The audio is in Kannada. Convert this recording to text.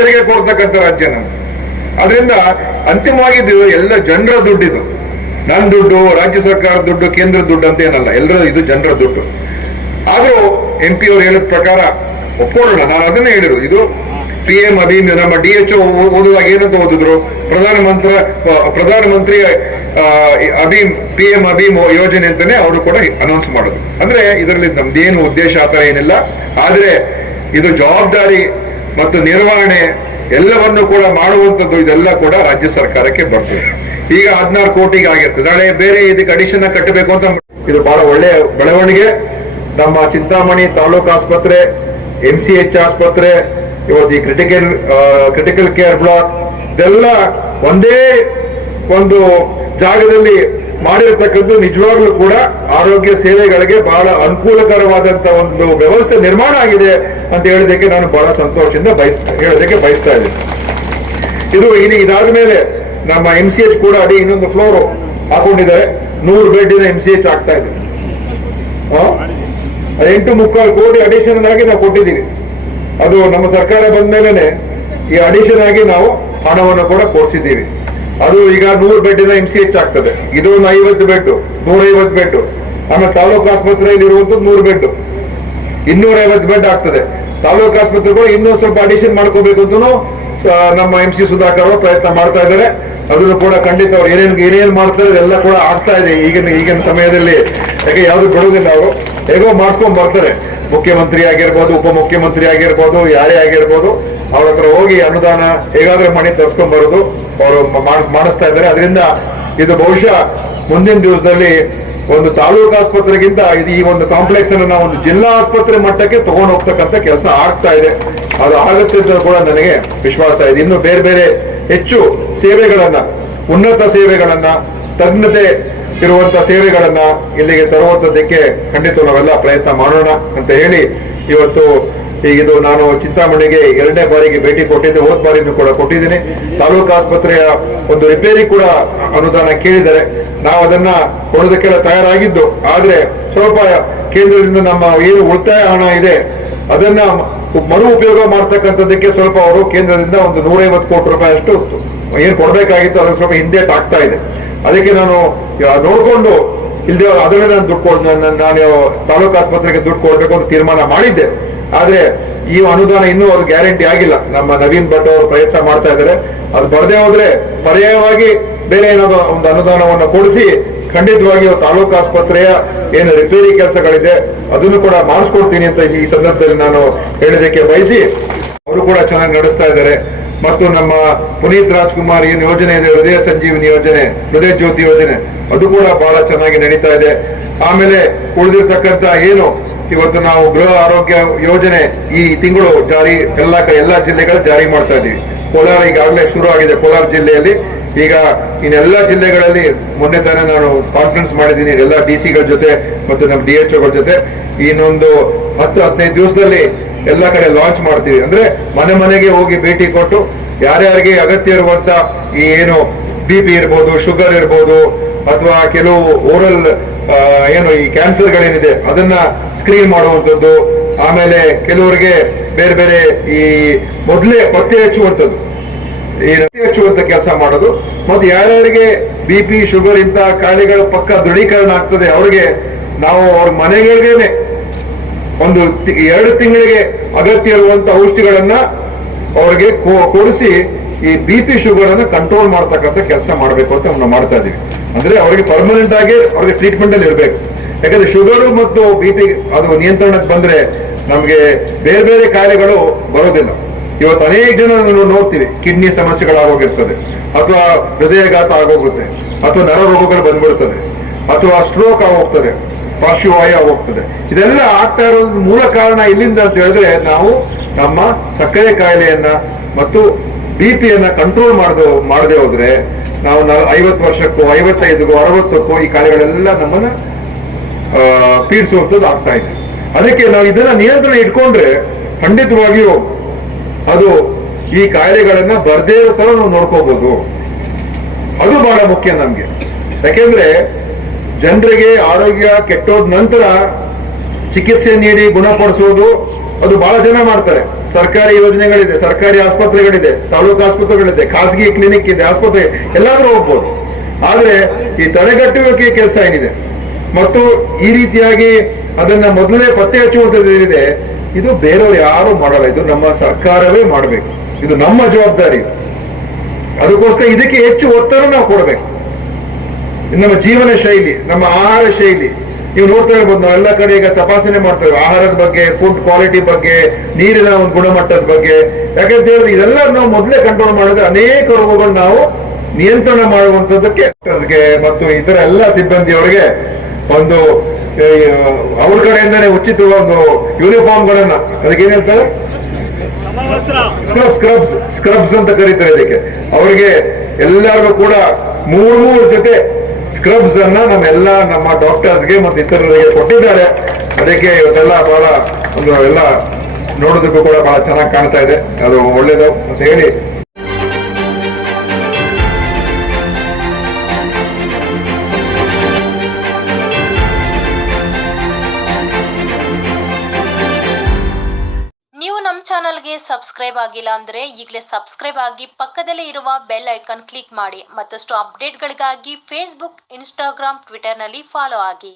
ತೆರಿಗೆ ಕೊಡ್ತಕ್ಕಂಥ ರಾಜ್ಯ ನಮ್ದು. ಅದರಿಂದ ಅಂತಿಮವಾಗಿ ಇದು ಎಲ್ಲ ಜನರ ದುಡ್ಡಿದು, ನನ್ನ ದುಡ್ಡು, ರಾಜ್ಯ ಸರ್ಕಾರದ ದುಡ್ಡು, ಕೇಂದ್ರ ದುಡ್ಡು ಅಂತ ಏನಲ್ಲ, ಎಲ್ಲರೂ ಇದು ಜನರ ದುಡ್ಡು. ಆದ್ರೂ MP ಅವ್ರು ಹೇಳಿದ ಪ್ರಕಾರ ಒಪ್ಕೊಳ್ಳೋಣ, ನಾನು ಅದನ್ನೇ ಹೇಳಿರೋದು. ಇದು PM ಅಭೀಮ್, ನಮ್ಮ DHO ಓದುವಾಗ ಏನಂತ ಓದಿದ್ರು, ಪ್ರಧಾನಮಂತ್ರಿ ಅಭೀಮ್, PM ಅಭೀಮ್ ಯೋಜನೆ ಅಂತಾನೆ ಅವರು ಕೂಡ ಅನೌನ್ಸ್ ಮಾಡೋದು. ಅಂದ್ರೆ ಇದರಲ್ಲಿ ನಮ್ದೇನು ಉದ್ದೇಶ ಆತರ ಏನಿಲ್ಲ. ಆದ್ರೆ ಇದು ಜವಾಬ್ದಾರಿ ಮತ್ತು ನಿರ್ವಹಣೆ ಎಲ್ಲವನ್ನು ಕೂಡ ಮಾಡುವಂಥದ್ದು, ಇದೆಲ್ಲ ಕೂಡ ರಾಜ್ಯ ಸರ್ಕಾರಕ್ಕೆ ಬರ್ತದೆ. ಈಗ 16 ಕೋಟಿಗೆ ಆಗಿರ್ತದೆ, ನಾಳೆ ಬೇರೆ ಇದಕ್ಕೆ ಅಡಿಷನ್ ಕಟ್ಟಬೇಕು ಅಂತ. ಇದು ಬಹಳ ಒಳ್ಳೆಯ ಬೆಳವಣಿಗೆ. ನಮ್ಮ ಚಿಂತಾಮಣಿ ತಾಲೂಕು ಆಸ್ಪತ್ರೆ, MCH ಆಸ್ಪತ್ರೆ, ಇವತ್ತು ಈ ಕ್ರಿಟಿಕಲ್ ಕೇರ್ ಬ್ಲಾಕ್ ಇದೆಲ್ಲ ಒಂದೇ ಒಂದು ಜಾಗದಲ್ಲಿ ಮಾಡಿರತಕ್ಕದ್ದು ನಿಜವಾಗ್ಲೂ ಕೂಡ ಆರೋಗ್ಯ ಸೇವೆಗಳಿಗೆ ಬಹಳ ಅನುಕೂಲಕರವಾದಂತ ಒಂದು ವ್ಯವಸ್ಥೆ ನಿರ್ಮಾಣ ಆಗಿದೆ ಅಂತ ಹೇಳೋದಕ್ಕೆ ನಾನು ಬಹಳ ಸಂತೋಷದಿಂದ ಹೇಳೋದಕ್ಕೆ ಬಯಸ್ತಾ ಇದ್ದೀನಿ. ಇದಾದ ಮೇಲೆ ನಮ್ಮ MCH ಕೂಡ ಅಡಿ ಇನ್ನೊಂದು ಫ್ಲೋರ್ ಹಾಕೊಂಡಿದ್ದಾರೆ. 100 ಬೆಡ್ಡಿನ MCH ಆಗ್ತಾ ಇದೆ. 8.25 ಕೋಟಿ ಅಡಿಷನ್ ಆಗಿ ನಾವು ಕೊಟ್ಟಿದ್ದೀವಿ. ಅದು ನಮ್ಮ ಸರ್ಕಾರ ಬಂದ ಮೇಲೆ ಈ ಅಡಿಷನ್ ಆಗಿ ನಾವು ಹಣವನ್ನು ಕೂಡ ಕೊಡಿಸಿದ್ದೀವಿ. ಅದು ಈಗ 100 ಬೆಡ್ಡಿನ MCH ಆಗ್ತದೆ. ಇದು ಒಂದು 50 ಬೆಡ್, 150 ಬೆಡ್. ಆಮೇಲೆ ತಾಲೂಕು ಆಸ್ಪತ್ರೆಯಲ್ಲಿ ಇರುವಂತದ್ದು 100 ಬೆಡ್, 250 ಬೆಡ್ ಆಗ್ತದೆ. ತಾಲೂಕು ಆಸ್ಪತ್ರೆಗಳು ಇನ್ನೂ ಸ್ವಲ್ಪ ಅಡಿಷನ್ ಮಾಡ್ಕೋಬೇಕು ಅಂತ ನಮ್ಮ MC ಸುಧಾಕರ್ ಅವರು ಪ್ರಯತ್ನ ಮಾಡ್ತಾ ಇದ್ದಾರೆ. ಅದನ್ನು ಕೂಡ ಖಂಡಿತ ಅವ್ರು ಏನೇನು ಮಾಡ್ತಾರೆ ಎಲ್ಲ ಕೂಡ ಆಗ್ತಾ ಇದೆ ಈಗಿನ ಸಮಯದಲ್ಲಿ. ಯಾಕೆ ಯಾವ್ದು ಬಿಡೋದಿಲ್ಲ, ಅವರು ಹೇಗೋ ಮಾಡಿಸ್ಕೊಂಡ್ ಬರ್ತಾರೆ. ಮುಖ್ಯಮಂತ್ರಿ ಆಗಿರ್ಬೋದು, ಉಪಮುಖ್ಯಮಂತ್ರಿ ಆಗಿರ್ಬೋದು, ಯಾರೇ ಆಗಿರ್ಬೋದು, ಅವ್ರ ಹತ್ರ ಹೋಗಿ ಅನುದಾನ ಹೇಗಾದ್ರೂ ಮಾಡಿ ತರ್ಸ್ಕೊಂಡ್ ಬರೋದು ಅವರು ಮಾಡಿಸ್ತಾ ಇದ್ದಾರೆ. ಅದರಿಂದ ಇದು ಬಹುಶಃ ಮುಂದಿನ ದಿವಸದಲ್ಲಿ ಒಂದು ತಾಲೂಕು ಆಸ್ಪತ್ರೆಗಿಂತ ಈ ಒಂದು ಕಾಂಪ್ಲೆಕ್ಸ್ ಅನ್ನು ನಾವು ಒಂದು ಜಿಲ್ಲಾ ಆಸ್ಪತ್ರೆ ಮಟ್ಟಕ್ಕೆ ತಗೊಂಡು ಹೋಗ್ತಕ್ಕಂಥ ಕೆಲಸ ಆಗ್ತಾ ಇದೆ. ಅದು ಆಗುತ್ತೆ ಅಂತ ಕೂಡ ನನಗೆ ವಿಶ್ವಾಸ ಇದೆ. ಇನ್ನು ಬೇರೆ ಬೇರೆ ಹೆಚ್ಚು ಸೇವೆಗಳನ್ನ, ಉನ್ನತ ಸೇವೆಗಳನ್ನ, ತಜ್ಞತೆ ಇರುವಂತಹ ಸೇವೆಗಳನ್ನ ಇಲ್ಲಿಗೆ ತರುವಂತದ್ದಕ್ಕೆ ಖಂಡಿತ ನಾವೆಲ್ಲ ಪ್ರಯತ್ನ ಮಾಡೋಣ ಅಂತ ಹೇಳಿ, ಇವತ್ತು ಇದು ನಾನು ಚಿಂತಾಮಣಿಗೆ 2ನೇ ಬಾರಿಗೆ ಭೇಟಿ ಕೊಟ್ಟಿದ್ದೆ. ಹೋದ ಬಾರಿನೂ ಕೂಡ ಕೊಟ್ಟಿದ್ದೀನಿ. ತಾಲೂಕು ಆಸ್ಪತ್ರೆಯ ಒಂದು ರಿಪೇರಿ ಕೂಡ ಅನುದಾನ ಕೇಳಿದರೆ ನಾವು ಅದನ್ನ ಕೊಡೋದಕ್ಕೆಲ್ಲ ತಯಾರಾಗಿದ್ದು. ಆದ್ರೆ ಸ್ವಲ್ಪ ಕೇಂದ್ರದಿಂದ ನಮ್ಮ ಏನು ಉಳಿತಾಯ ಹಣ ಇದೆ ಅದನ್ನ ಮರು ಉಪಯೋಗ ಮಾಡ್ತಕ್ಕಂಥದ್ದಕ್ಕೆ ಸ್ವಲ್ಪ ಅವರು ಕೇಂದ್ರದಿಂದ ಒಂದು 150 ಕೋಟಿ ರೂಪಾಯಿ ಅಷ್ಟು ಏನ್ ಕೊಡ್ಬೇಕಾಗಿತ್ತು ಅದಕ್ಕೆ ಸ್ವಲ್ಪ ಹಿಂದೇಟ್ ಆಗ್ತಾ ಇದೆ. ಅದಕ್ಕೆ ನಾನು ನೋಡ್ಕೊಂಡು ಇಲ್ಲದೆ ಅದನ್ನೇ ನಾನು ನಾನು ತಾಲೂಕು ಆಸ್ಪತ್ರೆಗೆ ದುಡ್ಡು ಕೊಡ್ಬೇಕು ಅಂತ ತೀರ್ಮಾನ ಮಾಡಿದ್ದೆ. ಆದ್ರೆ ಈ ಅನುದಾನ ಇನ್ನೂ ಅದು ಗ್ಯಾರಂಟಿ ಆಗಿಲ್ಲ. ನಮ್ಮ ನವೀನ್ ಭಟ್ ಅವರು ಪ್ರಯತ್ನ ಮಾಡ್ತಾ ಇದ್ದಾರೆ. ಅದು ಬರದೇ ಹೋದ್ರೆ ಪರ್ಯಾಯವಾಗಿ ಬೇರೆ ಏನಾದ್ರು ಒಂದು ಅನುದಾನವನ್ನು ಕೊಡಿಸಿ ಖಂಡಿತವಾಗಿ ತಾಲೂಕು ಆಸ್ಪತ್ರೆಯ ಏನು ರಿಪೇರಿ ಕೆಲಸಗಳಿದೆ ಅದನ್ನು ಕೂಡ ಮಾಡಿಸ್ಕೊಡ್ತೀನಿ ಅಂತ ಈ ಸಂದರ್ಭದಲ್ಲಿ ನಾನು ಹೇಳೋದಕ್ಕೆ ಬಯಸಿ, ಅವರು ಕೂಡ ಚೆನ್ನಾಗಿ ನಡೆಸ್ತಾ ಇದ್ದಾರೆ. ಮತ್ತು ನಮ್ಮ ಪುನೀತ್ ರಾಜ್ಕುಮಾರ್ ಏನು ಯೋಜನೆ ಇದೆ, ಹೃದಯ ಸಂಜೀವಿನಿ ಯೋಜನೆ, ಹೃದಯ ಜ್ಯೋತಿ ಯೋಜನೆ, ಅದು ಕೂಡ ಬಹಳ ಚೆನ್ನಾಗಿ ನಡೀತಾ ಇದೆ. ಆಮೇಲೆ ಉಳಿದಿರ್ತಕ್ಕಂಥ ಏನು ಇವತ್ತು ನಾವು ಗೃಹ ಆರೋಗ್ಯ ಯೋಜನೆ ಈ ತಿಂಗಳು ಜಾರಿ ಎಲ್ಲಾ ಜಿಲ್ಲೆಗಳು ಜಾರಿ ಮಾಡ್ತಾ ಇದ್ದೀವಿ. ಕೋಲಾರ ಈಗಾಗಲೇ ಶುರು ಆಗಿದೆ. ಕೋಲಾರ ಜಿಲ್ಲೆಯಲ್ಲಿ ಈಗ ಇನ್ನೆಲ್ಲ ಜಿಲ್ಲೆಗಳಲ್ಲಿ ಮೊನ್ನೆ ತಾನೇ ನಾನು ಕಾನ್ಫರೆನ್ಸ್ ಮಾಡಿದ್ದೀನಿ ಎಲ್ಲ DC-ಗಳ ಜೊತೆ ಮತ್ತು ನಮ್ಮ DHO-ಗಳ ಜೊತೆ. ಇನ್ನೊಂದು 10-15 ದಿವಸದಲ್ಲಿ ಎಲ್ಲ ಕಡೆ ಲಾಂಚ್ ಮಾಡ್ತೀವಿ. ಅಂದ್ರೆ ಮನೆಗೆ ಹೋಗಿ ಭೇಟಿ ಕೊಟ್ಟು ಯಾರ್ಯಾರಿಗೆ ಅಗತ್ಯ ಇರುವಂತ ಈ ಏನು BP ಇರ್ಬೋದು, ಶುಗರ್ ಇರ್ಬೋದು, ಅಥವಾ ಕೆಲವು ಓರಲ್ ಏನು ಈ ಕ್ಯಾನ್ಸರ್ಗಳೇನಿದೆ ಅದನ್ನ ಸ್ಕ್ರೀನ್ ಮಾಡುವಂಥದ್ದು, ಆಮೇಲೆ ಕೆಲವರಿಗೆ ಬೇರೆ ಬೇರೆ ಈ ಮೊದಲೇ ಪತ್ತೆ ಹಚ್ಚುವಂತ ಕೆಲಸ ಮಾಡೋದು, ಮತ್ತು ಯಾರ್ಯಾರಿಗೆ BP, ಶುಗರ್ ಇಂತ ಕಾಯಿಲೆಗಳ ಪಕ್ಕ ದೃಢೀಕರಣ ಆಗ್ತದೆ ಅವರಿಗೆ ನಾವು ಅವ್ರ ಮನೆಗಳಿಗೇನೆ ಒಂದು 2 ತಿಂಗಳಿಗೆ ಅಗತ್ಯ ಇರುವಂತ ಔಷಧಿಗಳನ್ನ ಅವ್ರಿಗೆ ಕೊಡಿಸಿ ಈ BP, ಶುಗರ್ ಅನ್ನ ಕಂಟ್ರೋಲ್ ಮಾಡ್ತಕ್ಕಂಥ ಕೆಲಸ ಮಾಡಬೇಕು ಅಂತ ನಾವು ಮಾಡ್ತಾ ಇದೀವಿ. ಅಂದ್ರೆ ಅವರಿಗೆ ಪರ್ಮನೆಂಟ್ ಆಗಿ ಅವ್ರಿಗೆ ಟ್ರೀಟ್ಮೆಂಟ್ ಅಲ್ಲಿ ಇರಬೇಕು. ಯಾಕಂದ್ರೆ ಶುಗರು ಮತ್ತು BP ಅದು ನಿಯಂತ್ರಣಕ್ಕೆ ಬಂದ್ರೆ ನಮ್ಗೆ ಬೇರೆ ಬೇರೆ ಕಾಯಿಲೆಗಳು ಬರೋದಿಲ್ಲ. ಇವತ್ತು ಅನೇಕ ಜನ ನೋಡ್ತೀವಿ ಕಿಡ್ನಿ ಸಮಸ್ಯೆಗಳಾಗೋಗಿರ್ತದೆ, ಅಥವಾ ಹೃದಯಘಾತ ಆಗೋಗುತ್ತೆ, ಅಥವಾ ನರ ರೋಗಗಳು ಬಂದ್ಬಿಡ್ತದೆ, ಅಥವಾ ಸ್ಟ್ರೋಕ್ ಆಗೋಗ್ತದೆ, ಪಾರ್ಶ್ವವಾಯು ಆಗೋಗ್ತದೆ. ಇದೆಲ್ಲ ಆಗ್ತಾ ಇರೋದು ಮೂಲ ಕಾರಣ ಇಲ್ಲಿಂದ ಅಂತ ಹೇಳಿದ್ರೆ ನಾವು ನಮ್ಮ ಸಕ್ಕರೆ ಕಾಯಿಲೆಯನ್ನ ಮತ್ತು BP-ಯನ್ನ ಕಂಟ್ರೋಲ್ ಮಾಡದೆ ಹೋದ್ರೆ ನಾವು 50 ವರ್ಷಕ್ಕೂ 55ಕ್ಕೂ 60ಕ್ಕೂ ಈ ಕಾಯಿಲೆಗಳೆಲ್ಲ ನಮ್ಮನ್ನ ಪೀಡಿಸುವಂಥದ್ದು ಆಗ್ತಾ ಇದೆ. ಅದಕ್ಕೆ ನಾವು ಇದನ್ನ ನಿಯಂತ್ರಣ ಇಟ್ಕೊಂಡ್ರೆ ಖಂಡಿತವಾಗಿಯೂ ಅದು ಈ ಕಾಯಿಲೆಗಳನ್ನ ಬರ್ದೇ ಇರೋ ತರ ನಾವು ನೋಡ್ಕೋಬಹುದು. ಅದು ಬಹಳ ಮುಖ್ಯ ನಮ್ಗೆ. ಯಾಕೆಂದ್ರೆ ಜನರಿಗೆ ಆರೋಗ್ಯ ಕೆಟ್ಟೋದ ನಂತರ ಚಿಕಿತ್ಸೆ ನೀಡಿ ಗುಣಪಡಿಸೋದು ಅದು ಬಹಳ ಜನ ಮಾಡ್ತಾರೆ. ಸರ್ಕಾರಿ ಯೋಜನೆಗಳಿದೆ, ಸರ್ಕಾರಿ ಆಸ್ಪತ್ರೆಗಳಿದೆ, ತಾಲೂಕು ಆಸ್ಪತ್ರೆಗಳಿದೆ, ಖಾಸಗಿ ಕ್ಲಿನಿಕ್ ಇದೆ, ಆಸ್ಪತ್ರೆ ಎಲ್ಲಾದ್ರೂ ಹೋಗ್ಬೋದು. ಆದ್ರೆ ಈ ತಡೆಗಟ್ಟುವಿಕೆ ಕೆಲಸ ಏನಿದೆ ಮತ್ತು ಈ ರೀತಿಯಾಗಿ ಅದನ್ನ ಮೊದಲೇ ಪತ್ತೆ ಹಚ್ಚುವಂಥದ್ದು ಏನಿದೆ, ಇದು ಬೇರೆಯವರು ಯಾರು ಮಾಡಲ್ಲ, ಇದು ನಮ್ಮ ಸರ್ಕಾರವೇ ಮಾಡಬೇಕು, ಇದು ನಮ್ಮ ಜವಾಬ್ದಾರಿ. ಅದಕ್ಕೋಸ್ಕರ ಇದಕ್ಕೆ ಹೆಚ್ಚು ಒತ್ತನ್ನು ನಾವು ಕೊಡಬೇಕು. ನಮ್ಮ ಜೀವನ ಶೈಲಿ, ನಮ್ಮ ಆಹಾರ ಶೈಲಿ, ನೀವು ನೋಡ್ತಾ ಇರ್ಬೋದು, ನಾವೆಲ್ಲ ಕಡೆ ಈಗ ತಪಾಸಣೆ ಮಾಡ್ತೇವೆ ಆಹಾರದ ಬಗ್ಗೆ, ಫುಡ್ ಕ್ವಾಲಿಟಿ ಬಗ್ಗೆ, ನೀರಿನ ಒಂದು ಗುಣಮಟ್ಟದ ಬಗ್ಗೆ. ಯಾಕಂತ ಹೇಳಿದ್ರೆ ಇದೆಲ್ಲ ನಾವು ಮೊದಲೇ ಕಂಟ್ರೋಲ್ ಮಾಡಿದ್ರೆ ಅನೇಕ ರೋಗಗಳು ನಾವು ನಿಯಂತ್ರಣ ಮಾಡುವಂತದ್ದಕ್ಕೆ ಮತ್ತು ಇತರ ಎಲ್ಲ ಸಿಬ್ಬಂದಿಯವರಿಗೆ ಒಂದು ಅವ್ರ ಕಡೆಯಿಂದಾನೆ ಉಚಿತ ಒಂದು ಯೂನಿಫಾರ್ಮ್ ಗಳನ್ನ, ಅದಕ್ಕೆ ಏನ್ ಹೇಳ್ತಾರೆ, ಸ್ಕ್ರಬ್ಸ್ ಅಂತ ಕರೀತಾರೆ ಇದಕ್ಕೆ. ಅವರಿಗೆ ಎಲ್ಲರಿಗೂ ಕೂಡ 3 ಜೊತೆ ಸ್ಕ್ರಬ್ಸ್ ಅನ್ನ ನಮ್ಮ ಡಾಕ್ಟರ್ಸ್ಗೆ ಮತ್ತು ಇತರರಿಗೆ ಕೊಟ್ಟಿದ್ದಾರೆ. ಅದಕ್ಕೆ ಇವತ್ತೆಲ್ಲ ಬಹಳ ಒಂದು ಎಲ್ಲ ನೋಡೋದಕ್ಕೂ ಕೂಡ ಬಹಳ ಚೆನ್ನಾಗಿ ಕಾಣ್ತಾ ಇದೆ, ಅದು ಒಳ್ಳೇದು ಅಂತ ಹೇಳಿ. ನೀವು ನಮ್ಮ ಚಾನಲ್ಗೆ ಸಬ್ಸ್ಕ್ರೈಬ್ ಆಗಿಲ್ಲ ಅಂದ್ರೆ ಈಗಲೇ ಸಬ್ಸ್ಕ್ರೈಬ್ ಆಗಿ ಪಕ್ಕದಲ್ಲೇ ಇರುವ ಬೆಲ್ ಐಕಾನ್ ಕ್ಲಿಕ್ ಮಾಡಿ. ಮತ್ತಷ್ಟು ಅಪ್ಡೇಟ್ಗಳಿಗಾಗಿ ಫೇಸ್ಬುಕ್, ಇನ್ಸ್ಟಾಗ್ರಾಮ್, ಟ್ವಿಟರ್ನಲ್ಲಿ ಫಾಲೋ ಆಗಿ.